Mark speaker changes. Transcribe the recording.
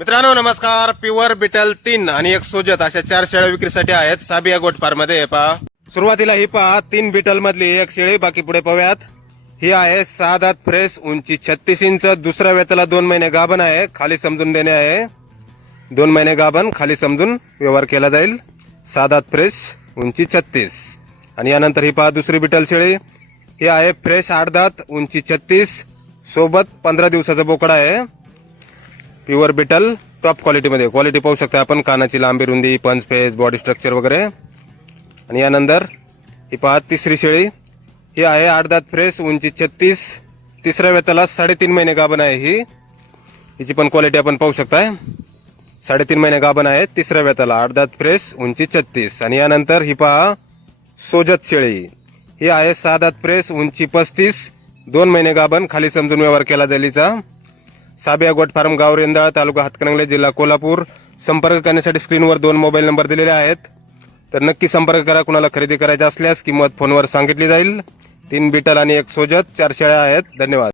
Speaker 1: मित्रांनो नमस्कार. Pure beetle तीन आणि एक सोजत अशा चार शेळ्या विक्रीसाठी आहेत साबिया गोट फार्ममध्ये हे पहा. सुरुवातीला ही पहा. तीन बिटल मधली एक शेळी. बाकी पुढे पाहूयात. ही आहे सहा दात फ्रेश उंची छत्तीस इंच. दुसऱ्या वेताला दोन महिने गाभण आहे. खाली समजून देणे आहे. दोन महिने गाभण खाली समजून व्यवहार केला जाईल. सहा दात फ्रेश उंची छत्तीस. आणि यानंतर ही पहा दुसरी बिटल शेळी. ही आहे फ्रेश आठ दात उंची छत्तीस. सोबत पंधरा दिवसाचा बोकडा आहे. प्युअर बिटल टॉप क्वालिटीमध्ये क्वालिटी पाहू शकता आपण कानाची लांबी रुंदी पंच फेस बॉडी स्ट्रक्चर वगैरे. आणि यानंतर ही पहा तिसरी शेळी. ही आहे आठ दात फ्रेश उंची छत्तीस. तिसऱ्या वेताला साडेतीन महिने गाभण आहे ही. हिची पण क्वालिटी आपण पाहू शकताय. साडेतीन महिने गाभण आहे तिसऱ्या वेताला आठ दात फ्रेश उंची छत्तीस. आणि यानंतर ही पहा सोजत शेळी. ही आहे सहा दात फ्रेश उंची पस्तीस. दोन महिने गाभण खाली समजून व्यवहार केला जालीचा साबिया गोट फार्म गाव रेंदाळ तालुका हातकणंगले जिल्हा कोल्हापूर. संपर्क करण्यासाठी स्क्रीनवर दोन मोबाईल नंबर दिलेले आहेत. तर नक्की संपर्क करा कुणाला खरेदी करायचा असल्यास किंमत फोनवर सांगितली जाईल. तीन बिटल आणि एक सोजत चार शेळ्या आहेत. धन्यवाद.